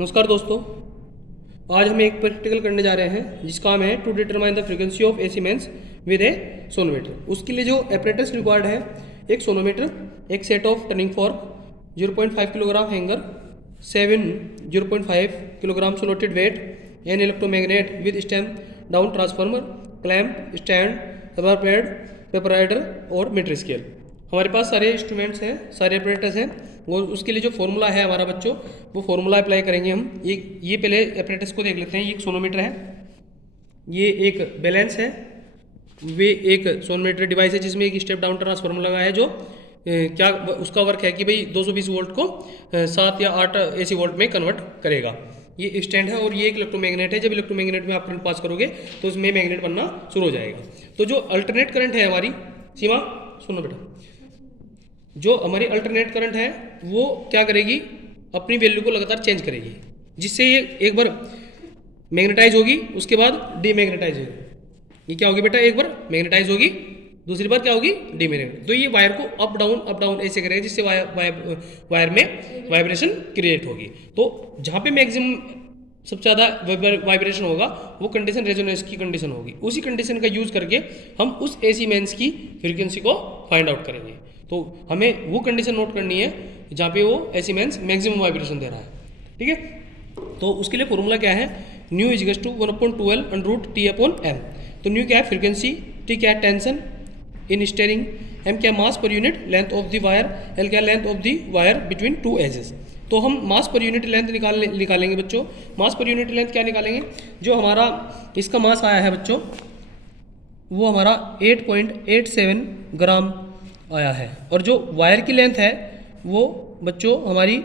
नमस्कार दोस्तों, आज हम एक प्रैक्टिकल करने जा रहे हैं जिसका काम है to determine the frequency of AC mains with a sonometer. उसके लिए जो एपरेटस रिक्वायर्ड है, एक सोनोमीटर, एक set of tuning fork, 0.5 kilogram hanger, 0.5 kilogram slotted weight, an electromagnet with step down transformer, clamp, stand, rubber pad, paper rider और metre scale. हमारे पास सारे instruments हैं, सारे एपरेटस हैं। वो उसके लिए जो फॉर्मूला है हमारा बच्चों, वो फॉर्मूला अप्लाई करेंगे हम। ये पहले एपरेटस को देख लेते हैं। ये एक सोनोमीटर है, ये एक बैलेंस है, वे एक सोनोमीटर डिवाइस है जिसमें एक स्टेप डाउन ट्रांसफार्मर लगा है जो क्या उसका वर्क है कि भाई 220 वोल्ट को 7 या 8 एसी वोल्ट में कन्वर्ट करेगा। ये स्टैंड है और ये एक इलेक्ट्रोमैग्नेट है। जब इलेक्ट्रोमैग्नेट में आप करंट पास करोगे तो उसमें मैग्नेट बनना शुरू हो जाएगा। तो जो अल्टरनेट करंट है हमारी सीमा, सुनो बेटा, जो हमारी अल्टरनेट करंट है वो क्या करेगी, अपनी वैल्यू को लगातार चेंज करेगी, जिससे ये एक बार मैग्नेटाइज होगी, उसके बाद डीमैग्नेटाइज होगी। ये क्या होगी बेटा, एक बार मैग्नेटाइज होगी, दूसरी बार क्या होगी, डीमैग्नेटाइज। तो ये वायर को अप डाउन ऐसे करेगा जिससे वायर में वाइब्रेशन क्रिएट होगी। तो जहाँ पे मैक्सिमम सबसे ज़्यादा वाइब्रेशन होगा वो कंडीशन रेजोनेंस की कंडीशन होगी। उसी कंडीशन का यूज़ करके हम उस एसी मेंस की फ्रीक्वेंसी को फाइंड आउट करेंगे। तो हमें वो कंडीशन नोट करनी है जहाँ पे वो एसी मेंस मैक्सिमम वाइब्रेशन दे रहा है। ठीक है, तो उसके लिए फॉर्मूला क्या है, nu equals to 1/12 under root T upon M. तो न्यू क्या है, फ्रीक्वेंसी, टी क्या है, टेंशन इन स्टेयरिंग, एम क्या मास पर unit length of the wire, L क्या length of the wire between two edges. तो हम मास पर यूनिट लेंथ निकालेंगे बच्चों। मास पर यूनिट लेंथ क्या निकालेंगे, जो हमारा इसका मास आया है बच्चों वो हमारा 8.87 ग्राम आया है, और जो वायर की लेंथ है वो बच्चों हमारी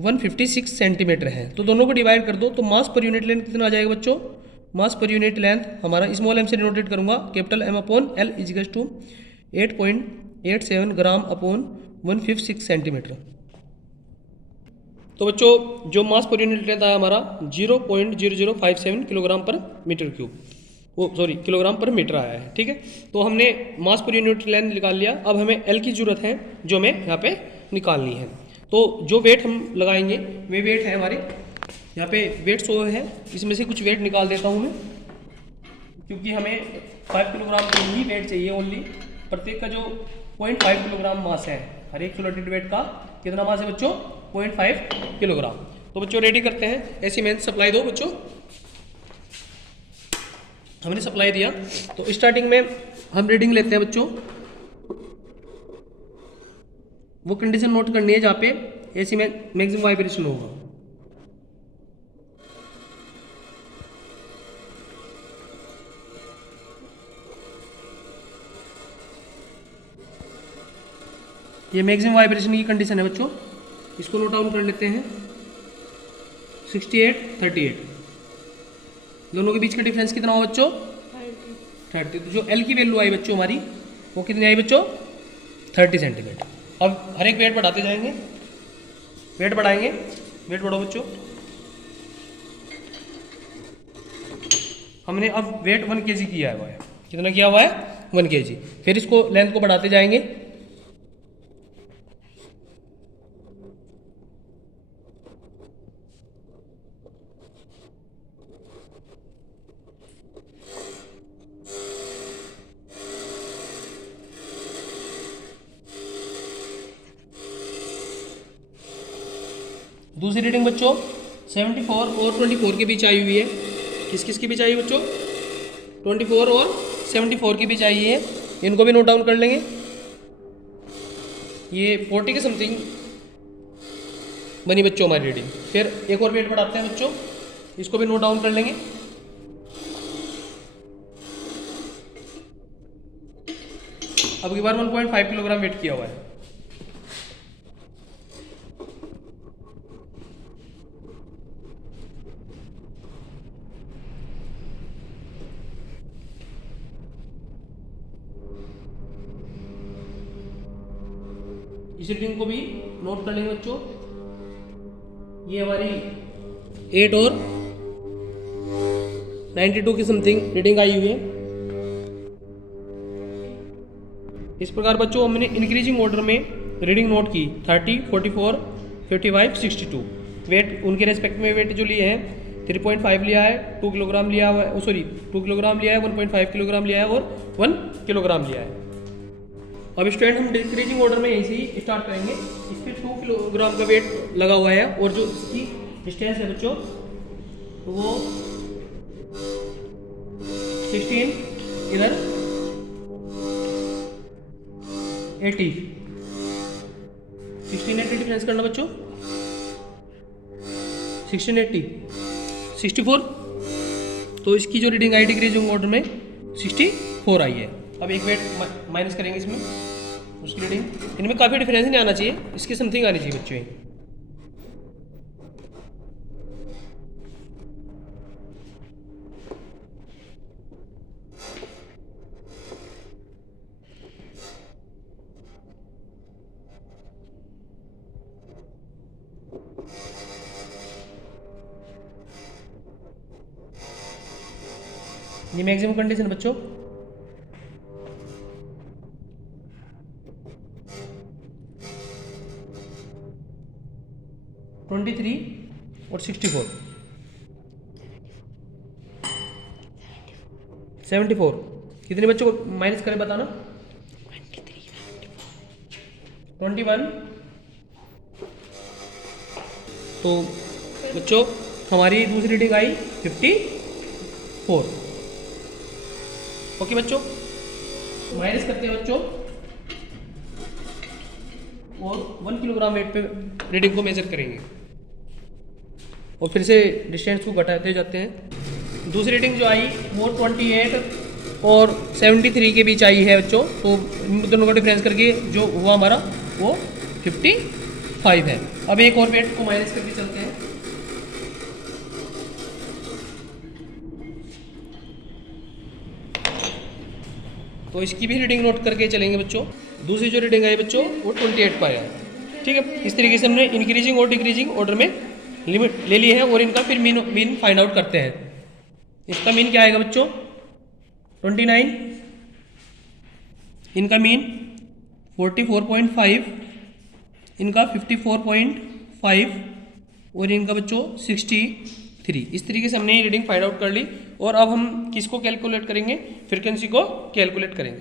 156 सेंटीमीटर है। तो दोनों को डिवाइड कर दो तो मास पर यूनिट लेंथ कितना आ जाएगा बच्चों, मास पर यूनिट लेंथ हमारा स्मॉल एम से डिनोटेट करूंगा, capital M upon L equals to 8.87 gram upon 156 centimetre. तो बच्चों जो मास पर यूनिट लेंथ आया हमारा 0.0057 किलोग्राम पर मीटर क्यूब, वो सॉरी किलोग्राम पर मीटर आया है। ठीक है, तो हमने मास पर यूनिट लेंथ निकाल लिया। अब हमें एल की जरूरत है जो हमें यहाँ पे निकालनी है। तो जो वेट हम लगाएंगे वे वेट है हमारे यहाँ पे वेट शो है, इसमें से कुछ वेट निकाल देता हूँ मैं, क्योंकि हमें 5 किलोग्राम ही वेट चाहिए ओनली। प्रत्येक का जो 0.5 किलोग्राम मास है, हर एक फ्लोटेड वेट का कितना मास है बच्चों, 0.5 किलोग्राम। तो बच्चों रेडी करते हैं, ऐसी मेन सप्लाई दो बच्चों। हमने सप्लाई दिया तो स्टार्टिंग में हम रीडिंग लेते हैं बच्चों। वो कंडीशन नोट करनी है जहाँ पे एसी में मैक्सिमम वाइब्रेशन होगा। ये मैक्सिमम वाइब्रेशन की कंडीशन है बच्चों, इसको नोट डाउन कर लेते हैं। 68, 38 दोनों के बीच का डिफरेंस कितना हो बच्चों, 30। तो जो एल की वैल्यू आई बच्चों हमारी वो कितनी आई बच्चों, 30 सेंटीमीटर। अब हर एक वेट बढ़ाते जाएंगे, वेट बढ़ाएंगे, वेट बढ़ाओ बच्चों। हमने अब वेट 1 kg किया हुआ है, कितना किया हुआ है, 1 kg। फिर इसको लेंथ को बढ़ाते जाएंगे, दूसरी रीडिंग बच्चों 74 और 24 के बीच आई हुई है। किस किस के बीच आई बच्चों, 24 और 74 के बीच आई है। इनको भी नोट डाउन कर लेंगे। ये 40 के समथिंग बनी बच्चों हमारी रीडिंग। फिर एक और वेट बढ़ाते हैं बच्चों, इसको भी नोट डाउन कर लेंगे। अब की बार 1.5 किलोग्राम वेट किया हुआ है। इस रीडिंग को भी नोट कर लेंगे बच्चों। ये हमारी 8 और 92 की समथिंग रीडिंग आई हुई है। इस प्रकार बच्चों हमने इंक्रीजिंग ऑर्डर में रीडिंग नोट की 30, 44, 55, 62। वेट उनके रेस्पेक्ट में वेट जो लिए हैं 3.5 लिया है, 2 किलोग्राम लिया हुआ है, सॉरी 2 किलोग्राम लिया है, 1.5 किलोग्राम लिया है और 1 किलोग्राम लिया है। अब स्टूडेंट हम डिक्रीजिंग ऑर्डर में यहीं से ही स्टार्ट करेंगे। इस पर 2 किलोग्राम का वेट लगा हुआ है और जो इसकी डिस्टेंस है बच्चों वो 16 इधर 80, 16 80 डिफरेंस करना बच्चों, 16 80 64। तो इसकी जो रीडिंग आई डिक्रीजिंग ऑर्डर में 64 आई है। अब एक वेट माइनस करेंगे इसमें, उसकी रीडिंग इनमें काफ़ी डिफरेंस नहीं आना चाहिए, इसकी समथिंग आनी चाहिए बच्चों। ये मैक्सिमम कंडीशन बच्चों 23 और 64, 74। कितने बच्चों को माइनस करें बताना, 21। तो बच्चों हमारी दूसरी रीडिंग आई 54। ओके बच्चों, माइनस करते हैं बच्चों और 1 किलोग्राम वेट पे रीडिंग को मेजर करेंगे और फिर से डिस्टेंस को घटाते जाते हैं। दूसरी रीडिंग जो आई वो 28 और 73 के बीच आई है बच्चों। तो इन दोनों का डिफरेंस करके जो हुआ हमारा वो 55 है। अब एक और वेट को माइनस करके चलते हैं। तो इसकी भी रीडिंग नोट करके चलेंगे बच्चों। दूसरी जो रीडिंग आई बच्चों वो 28 पर आया। ठीक है, इस तरीके से हमने इंक्रीजिंग और डिक्रीजिंग ऑर्डर में लिमिट ले ली है और इनका फिर मीन फाइंड आउट करते हैं। इसका मीन क्या आएगा बच्चों 29, इनका मीन 44.5, इनका 54.5 और इनका बच्चों 63। इस तरीके से हमने रीडिंग फाइंड आउट कर ली और अब हम किसको कैलकुलेट करेंगे, फ्रीक्वेंसी को कैलकुलेट करेंगे।